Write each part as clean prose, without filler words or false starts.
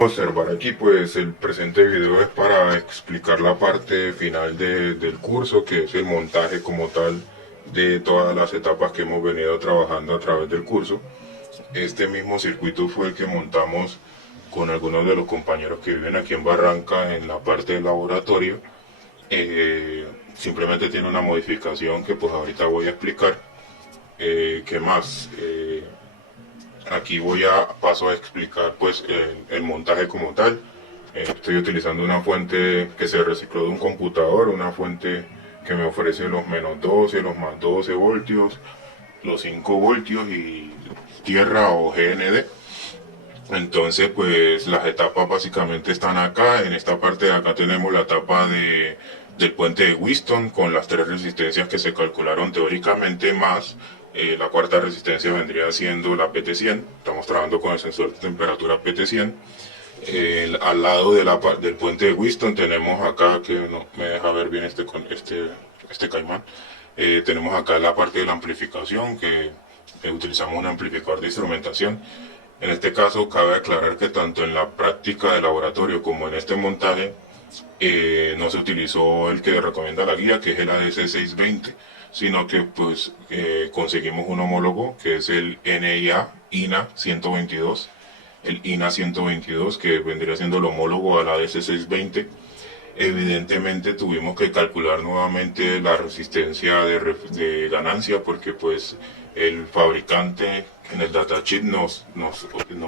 Observar aquí, pues el presente video es para explicar la parte final del curso, que es el montaje como tal de todas las etapas que hemos venido trabajando a través del curso. Este mismo circuito fue el que montamos con algunos de los compañeros que viven aquí en Barranca en la parte del laboratorio. Simplemente tiene una modificación que pues ahorita voy a explicar. ¿Qué más? Aquí paso a explicar pues el montaje como tal. Estoy utilizando una fuente que se recicló de un computador, una fuente que me ofrece los -12, los +12 voltios, los 5 voltios y tierra o GND. Entonces pues las etapas básicamente están acá. En esta parte de acá tenemos la etapa del puente de Whiston con las tres resistencias que se calcularon teóricamente, más la cuarta resistencia vendría siendo la PT100. Estamos trabajando con el sensor de temperatura PT100. Al lado del puente de Whiston tenemos acá, que no me deja ver bien este caimán, tenemos acá la parte de la amplificación, que utilizamos un amplificador de instrumentación. En este caso cabe aclarar que tanto en la práctica de laboratorio como en este montaje no se utilizó el que recomienda la guía, que es el ADC620, sino que pues conseguimos un homólogo que es el NIA 122, el INA 122, que vendría siendo el homólogo al ADC620. Evidentemente tuvimos que calcular nuevamente la resistencia de ganancia, porque pues el fabricante en el datasheet nos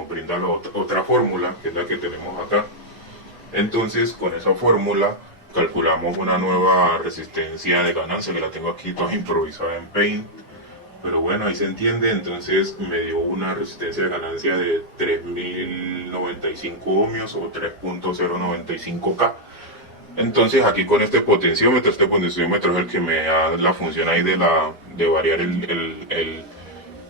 brinda otra fórmula, que es la que tenemos acá. Entonces con esa fórmula calculamos una nueva resistencia de ganancia, que la tengo aquí toda improvisada en Paint, pero bueno, ahí se entiende. Entonces me dio una resistencia de ganancia de 3095 ohmios o 3.095K. Entonces aquí con este potenciómetro es el que me da la función ahí de variar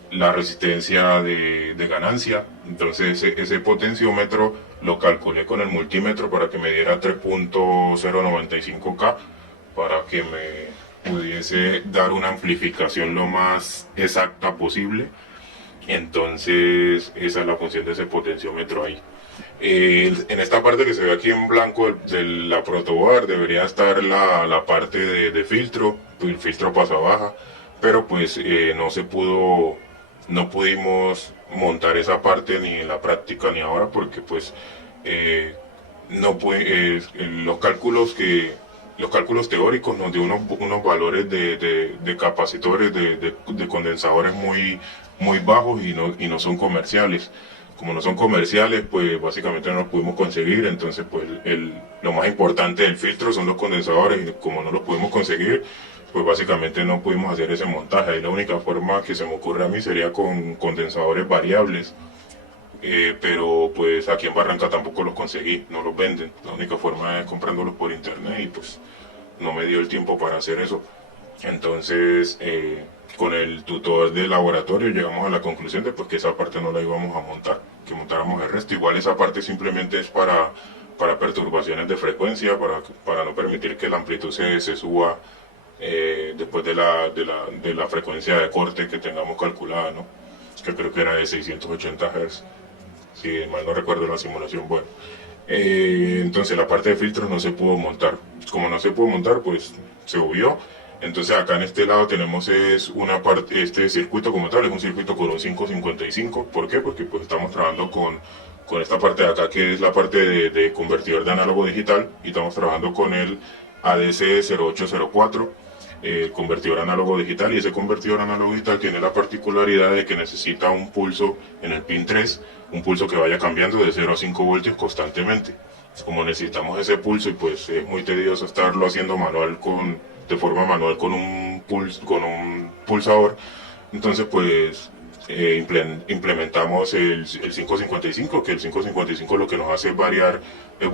la resistencia de ganancia. Entonces ese potenciómetro lo calculé con el multímetro para que me diera 3.095K, para que me pudiese dar una amplificación lo más exacta posible. Entonces esa es la función de ese potenciómetro ahí. En esta parte que se ve aquí en blanco de la protoboard debería estar la parte de filtro, el filtro pasa baja, pero pues no pudimos montar esa parte ni en la práctica ni ahora, porque pues no los cálculos teóricos nos dio unos valores de capacitores, de condensadores muy bajos, y no son comerciales. Como no son comerciales, pues básicamente no los pudimos conseguir. Entonces pues lo más importante del filtro son los condensadores, y como no los pudimos conseguir, pues básicamente no pudimos hacer ese montaje. Y la única forma que se me ocurre a mí sería con condensadores variables, pero pues aquí en Barranca tampoco los conseguí, no los venden. La única forma es comprándolos por internet, y pues no me dio el tiempo para hacer eso. Entonces con el tutor de laboratorio llegamos a la conclusión de pues, que esa parte no la íbamos a montar, que montáramos el resto. Igual esa parte simplemente es para perturbaciones de frecuencia, para no permitir que la amplitud se suba después de la frecuencia de corte que tengamos calculada, ¿no? Que creo que era de 680 Hz, si mal no recuerdo la simulación. Bueno, entonces la parte de filtros no se pudo montar. Como no se pudo montar, pues se obvió. Entonces acá en este lado tenemos este circuito como tal, es un circuito con un 555. ¿Por qué? Porque pues estamos trabajando con esta parte de acá, que es la parte de convertidor de análogo digital, y estamos trabajando con el ADC0804, convertidor análogo digital. Y ese convertidor análogo digital tiene la particularidad de que necesita un pulso en el pin 3, un pulso que vaya cambiando de 0 a 5 voltios constantemente. Como necesitamos ese pulso, y pues es muy tedioso estarlo haciendo de forma manual con con un pulsador, entonces pues implementamos el 555, que el 555 lo que nos hace es variar un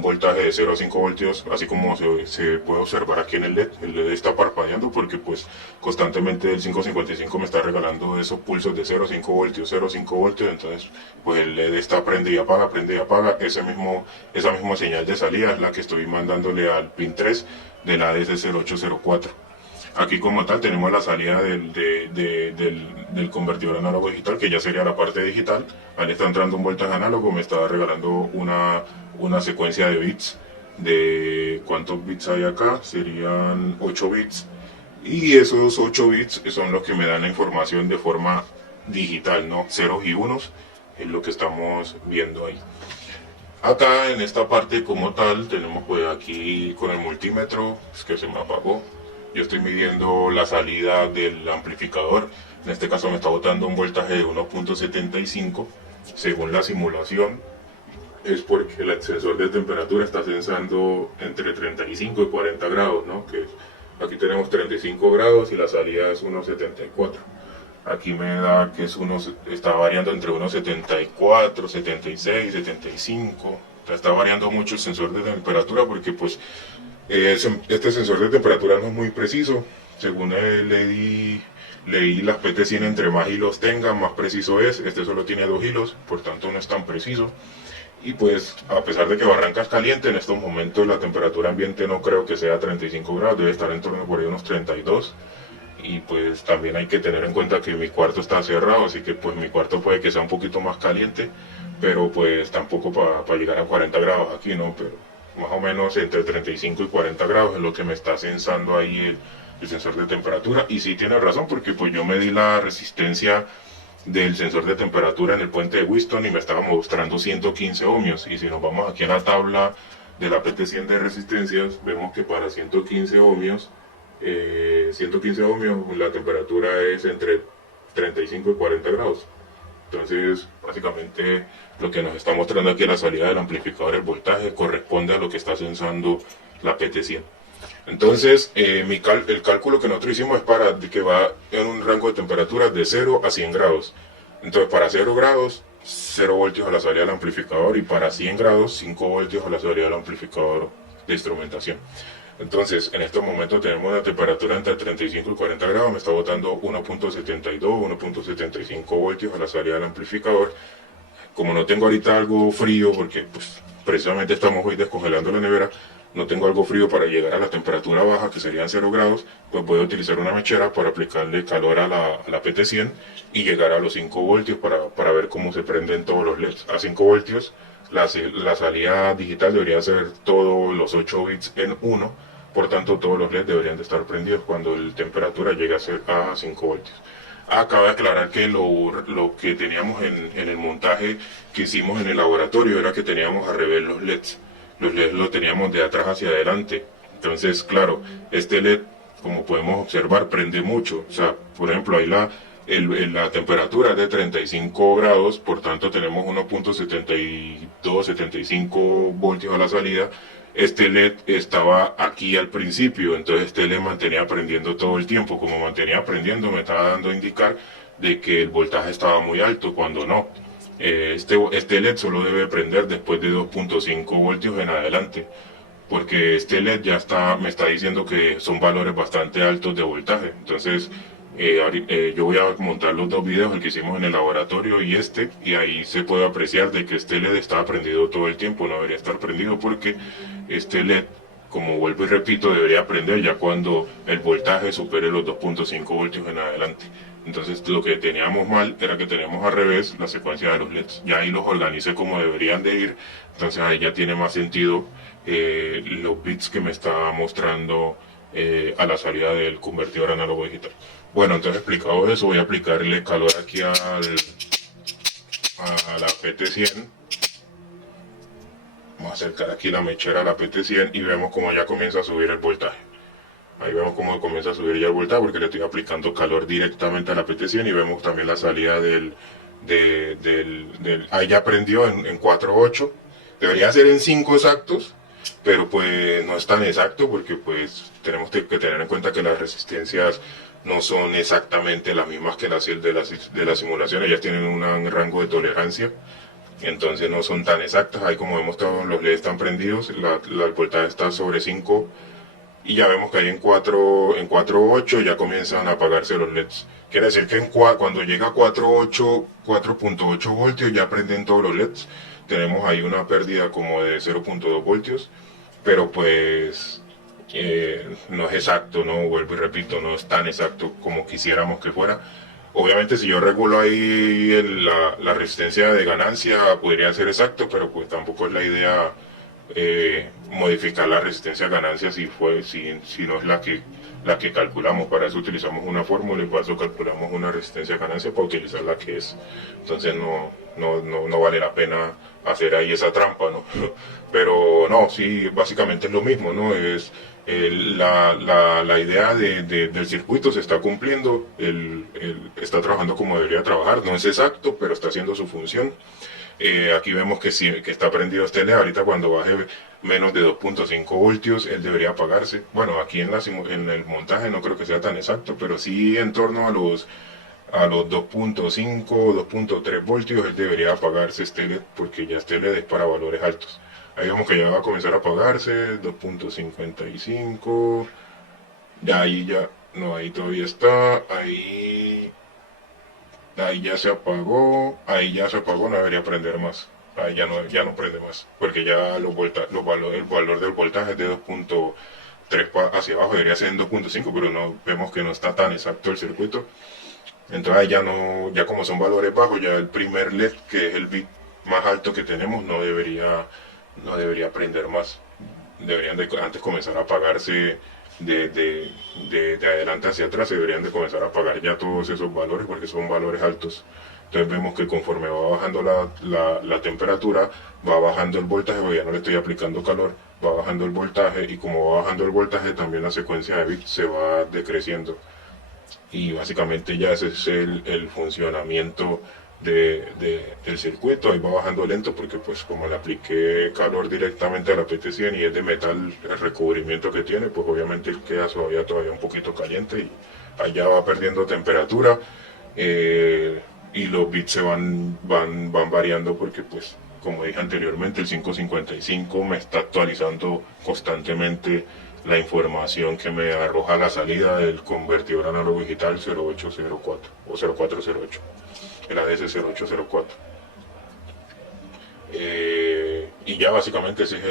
voltaje de 0 a 5 voltios, así como se puede observar aquí en el LED. El LED está parpadeando porque pues constantemente el 555 me está regalando esos pulsos de 0 a 5 voltios, 0 a 5 voltios. Entonces pues el LED está prende y apaga. Esa misma señal de salida es la que estoy mandándole al pin 3 de la ADC0804. Aquí como tal tenemos la salida del convertidor análogo digital, que ya sería la parte digital. Ahí está entrando un voltaje análogo, me está regalando una secuencia de bits. De cuántos bits hay acá, serían 8 bits. Y esos 8 bits son los que me dan la información de forma digital, ¿no? Ceros y unos es lo que estamos viendo ahí. Acá en esta parte como tal tenemos pues aquí con el multímetro, es que se me apagó. Yo estoy midiendo la salida del amplificador. En este caso me está botando un voltaje de 1.75 según la simulación. Es porque el sensor de temperatura está sensando entre 35 y 40 grados, ¿no? Que aquí tenemos 35 grados y la salida es 1.74. Aquí me da que está variando entre 1.74, 76, 75. Está variando mucho el sensor de temperatura porque pues este sensor de temperatura no es muy preciso. Según leí las PT100, entre más hilos tenga, más preciso es. Este solo tiene 2 hilos, por tanto no es tan preciso. Y pues a pesar de que Barranca es caliente, en estos momentos la temperatura ambiente no creo que sea 35 grados, debe estar en torno por ahí unos 32. Y pues también hay que tener en cuenta que mi cuarto está cerrado, así que pues mi cuarto puede que sea un poquito más caliente, pero pues tampoco para llegar a 40 grados aquí, ¿no? Pero más o menos entre 35 y 40 grados es lo que me está sensando ahí el sensor de temperatura. Y sí tiene razón, porque pues yo medí la resistencia del sensor de temperatura en el puente de Whiston y me estaba mostrando 115 ohmios. Y si nos vamos aquí a la tabla de la PT100 de resistencias, vemos que para 115 ohmios, 115 ohmios la temperatura es entre 35 y 40 grados. Entonces, básicamente lo que nos está mostrando aquí la salida del amplificador, el voltaje, corresponde a lo que está sensando la PT100. Entonces, el cálculo que nosotros hicimos es para que va en un rango de temperaturas de 0 a 100 grados. Entonces, para 0 grados, 0 voltios a la salida del amplificador, y para 100 grados, 5 voltios a la salida del amplificador de instrumentación. Entonces, en estos momentos tenemos una temperatura entre 35 y 40 grados, me está botando 1.72, 1.75 voltios a la salida del amplificador. Como no tengo ahorita algo frío, porque pues precisamente estamos hoy descongelando la nevera, no tengo algo frío para llegar a la temperatura baja, que serían 0 grados, pues voy a utilizar una mechera para aplicarle calor a la PT100 y llegar a los 5 voltios para ver cómo se prenden todos los LEDs. A 5 voltios la salida digital debería ser todos los 8 bits en 1, por tanto todos los LEDs deberían de estar prendidos cuando la temperatura llegue a ser a 5 voltios. Cabe aclarar que lo que teníamos en el montaje que hicimos en el laboratorio era que teníamos al revés los LEDs. Los LEDs los teníamos de atrás hacia adelante. Entonces, claro, este LED, como podemos observar, prende mucho. O sea, por ejemplo, ahí la temperatura es de 35 grados, por tanto tenemos 1.72, 75 voltios a la salida. Este LED estaba aquí al principio, entonces este LED mantenía prendiendo todo el tiempo. Como mantenía prendiendo, me estaba dando a indicar de que el voltaje estaba muy alto, cuando no. Este LED solo debe prender después de 2.5 voltios en adelante, porque este LED me está diciendo que son valores bastante altos de voltaje. Entonces, yo voy a montar los dos videos, el que hicimos en el laboratorio y ahí se puede apreciar de que este LED está prendido todo el tiempo. No debería estar prendido porque este LED, como vuelvo y repito, debería prender ya cuando el voltaje supere los 2.5 voltios en adelante. Entonces lo que teníamos mal era que teníamos al revés la secuencia de los LEDs. Ya ahí los organicé como deberían de ir, entonces ahí ya tiene más sentido los bits que me está mostrando a la salida del convertidor análogo digital. Bueno, entonces explicado eso, voy a aplicarle calor aquí a la PT100. Vamos a acercar aquí la mechera a la PT100 y vemos cómo ya comienza a subir el voltaje. Ahí vemos cómo comienza a subir ya el voltaje porque le estoy aplicando calor directamente a la PT100, y vemos también la salida ahí ya prendió en 4.8. Debería ser en 5 exactos, pero pues no es tan exacto porque pues tenemos que tener en cuenta que las resistencias no son exactamente las mismas que las de la simulación. Ellas tienen un rango de tolerancia, entonces no son tan exactas. Ahí, como vemos, todos los LEDs están prendidos, el voltaje está sobre 5, y ya vemos que ahí en 4.8 ya comienzan a apagarse los LEDs. Quiere decir que cuando llega a 4.8 voltios ya prenden todos los LEDs. Tenemos ahí una pérdida como de 0.2 voltios, pero pues no es exacto, no, vuelvo y repito, no es tan exacto como quisiéramos que fuera. Obviamente si yo regulo ahí la resistencia de ganancia podría ser exacto, pero pues tampoco es la idea modificar la resistencia a ganancia si no es la que calculamos. Para eso utilizamos una fórmula y para eso calculamos una resistencia a ganancia para utilizar la que es. Entonces no vale la pena hacer ahí esa trampa, ¿no? Pero no, sí, básicamente es lo mismo, ¿no? Es la idea del circuito se está cumpliendo, está trabajando como debería trabajar, no es exacto, pero está haciendo su función. Aquí vemos que, sí, que está prendido este LED. Ahorita cuando baje menos de 2.5 voltios, él debería apagarse. Bueno, aquí en el montaje no creo que sea tan exacto, pero sí en torno a los 2.5, 2.3 voltios, él debería apagarse este LED, porque ya este LED es para valores altos. Ahí vemos que ya va a comenzar a apagarse, 2.55, ya ahí ya, no, ahí todavía está, ahí ya se apagó, no debería prender más. Ahí ya no prende más, porque ya el valor del voltaje es de 2.3 hacia abajo, debería ser en 2.5, pero no vemos que no está tan exacto el circuito. Entonces ahí ya no, ya como son valores bajos, ya el primer LED, que es el bit más alto que tenemos, no debería prender más. Deberían de antes comenzar a apagarse de adelante hacia atrás, se deberían de comenzar a apagar ya todos esos valores porque son valores altos. Entonces vemos que conforme va bajando la temperatura, va bajando el voltaje, porque ya no le estoy aplicando calor, va bajando el voltaje y como va bajando el voltaje también la secuencia de bits se va decreciendo. Y básicamente ya ese es el funcionamiento del circuito. Ahí va bajando lento porque pues como le apliqué calor directamente a la PT100 y es de metal el recubrimiento que tiene, pues obviamente queda todavía un poquito caliente y allá va perdiendo temperatura. Y los bits van variando porque pues como dije anteriormente, el 555 me está actualizando constantemente la información que me arroja la salida del convertidor análogo digital 0804 o 0408, el ADS 0804. Y ya básicamente ese es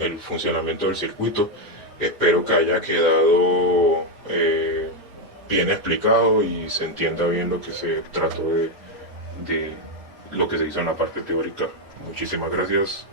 el funcionamiento del circuito. Espero que haya quedado bien explicado y se entienda bien lo que se trató de lo que se hizo en la parte teórica. Muchísimas gracias.